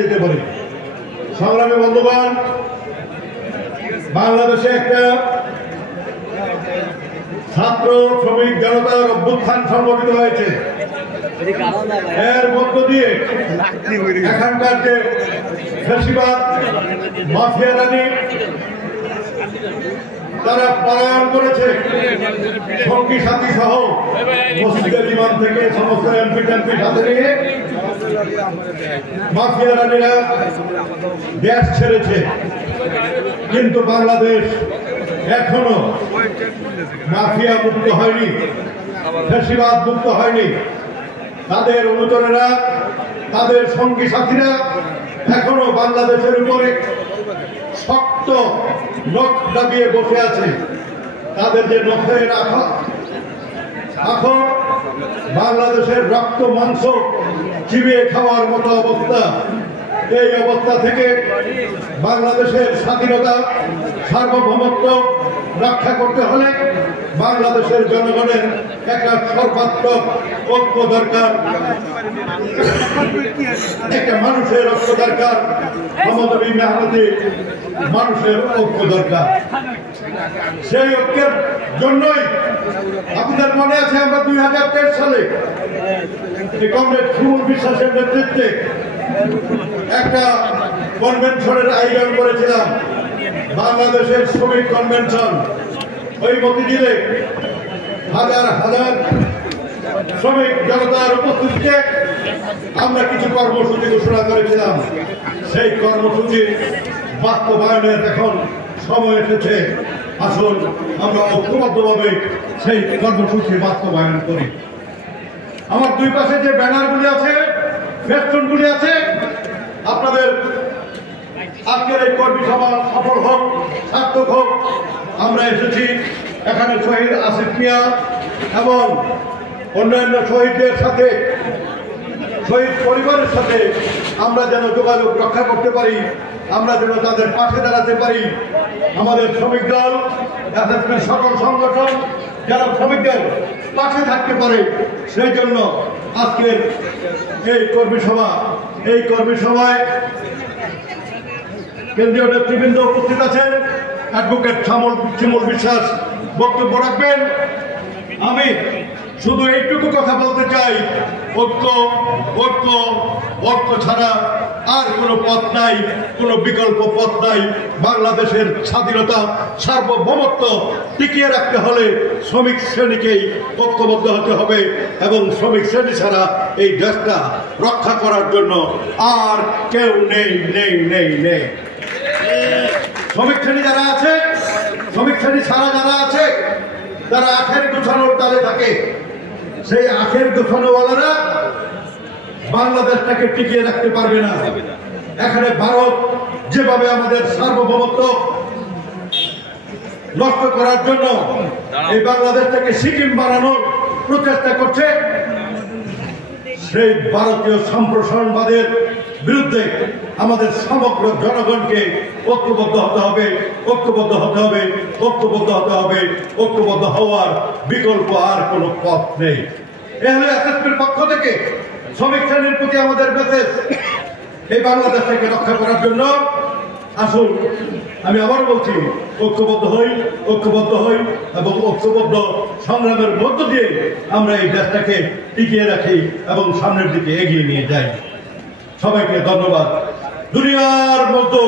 যেতে পারি। সংগ্রামী বন্ধুগণ, বাংলাদেশে একটা ছাত্র শ্রমিক জনতার অভ্যুত্থান সংগঠিত হয়েছে। এর মধ্য দিয়ে এখানকার যে ফ্যাসিবাদ মাফিয়ারানি তারা পলায়ন করেছে, সঙ্গী সাথী সহ মসজিদের ইমাম থেকে সমস্ত এমপি সাথে নিয়ে মাফিয়ারানিরা দেশ ছেড়েছে। কিন্তু বাংলাদেশ এখনো মাফিয়া মুক্ত হয়নি, ফ্যাসিবাদ মুক্ত হয়নি। তাদের অনুচরেরা, তাদের সঙ্গী সাথীরা এখনো বাংলাদেশের উপরে শক্ত নখ দাবিয়ে বসে আছে। তাদের যে নখের এখন বাংলাদেশের রক্ত মাংস চিবিয়ে খাওয়ার মতো অবস্থা। এই অবস্থা থেকে বাংলাদেশের স্বাধীনতা সার্বভৌমত্ব রক্ষা করতে হলে বাংলাদেশের জনগণের একটা সর্বাত্মক ঐক্য দরকার, একটা মানুষের ঐক্য দরকার, ক্ষমতাবী মেহনতি মানুষের ঐক্য দরকার। সেই ঐক্যের জন্যই আপনাদের মনে আছে আমরা 2023 সালে কমরেড সুমন বিশ্বাসের নেতৃত্বে একটা কনভেনশনের আয়োজন করেছিলাম, বাংলাদেশের শ্রমিক কনভেনশন। ওই মতিঝিলে হাজার হাজার শ্রমিক জনতার উপস্থিতিতে আমরা কিছু কর্মসূচি ঘোষণা করেছিলাম। সেই কর্মসূচি বাস্তবায়নের এখন সময় এসেছে। আসুন আমরা ঐক্যবদ্ধভাবে সেই কর্মসূচি বাস্তবায়ন করি। আমার দুই পাশে যে ব্যানারগুলি আছে, ফেস্টুনগুলি আছে, আপনাদের আজকের এই কর্মী সভা সফল হোক, সার্থক হোক। আমরা এসেছি এখানে শহীদ আসিফ মিয়া এবং অন্যান্য শহীদদের সাথে, শহীদ পরিবারের সাথে আমরা যেন যোগাযোগ রক্ষা করতে পারি, আমরা যেন তাদের পাশে দাঁড়াতে পারি। আমাদের শ্রমিক দল, এসএসপির সকল সংগঠন যারা শ্রমিকদের পাশে থাকতে পারে, সেই জন্য আজকের এই কর্মী সভা। এই কর্মী সভায় কেন্দ্রীয় নেতৃবৃন্দ উপস্থিত আছেন। অ্যাডভোকেট শিমুল বিশ্বাস বক্তব্য রাখবেন। আমি শুধু এইটুকু কথা বলতে চাই, ঐক্য ঐক্য ঐক্য ছাড়া আর কোনো পথ নাই, কোনো বিকল্প পথ নাই। বাংলাদেশের স্বাধীনতা সার্বভৌমত্ব টিকিয়ে রাখতে হলে শ্রমিক শ্রেণীকেই ঐক্যবদ্ধ হতে হবে এবং শ্রমিক শ্রেণী ছাড়া এই দেশটা রক্ষা করার জন্য আর কেউ নেই নেই নেই নেই। শ্রমিক শ্রেণী যারা আছে, শ্রমিক শ্রেণী ছাড়া যারা আছে, তারা আখের গোছানোর তালে থাকে। সেই আখের গোছানোওয়ালারা বাংলাদেশটাকে টিকিয়ে রাখতে পারবে না। এখানে ভারত যেভাবে আমাদের সার্বভৌমত্ব নষ্ট করার জন্য এই বাংলাদেশটাকে সিকিম বানানোর প্রচেষ্টা করছে, সেই ভারতীয় সম্প্রসারণবাদের বিরুদ্ধে আমাদের সমগ্র জনগণকে ঐক্যবদ্ধ হতে হবে, ঐক্যবদ্ধ হতে হবে, ঐক্যবদ্ধ হতে হবে। ঐক্যবদ্ধ হওয়ার বিকল্প আর কোনো পথ নেই। এ হলো এসএসপির পক্ষ থেকে শ্রমিক শ্রেণীর প্রতি আমাদের মেসেজ। এই বাংলাদেশটাকে রক্ষা করার জন্য আসুন, আমি আবার বলছি, ঐক্যবদ্ধ হই, ঐক্যবদ্ধ হই এবং ঐক্যবদ্ধ সংগ্রামের মধ্য দিয়ে আমরা এই দেশটাকে টিকিয়ে রাখি এবং সামনের দিকে এগিয়ে নিয়ে যাই। সবাইকে ধন্যবাদ। দুনিয়ার মতো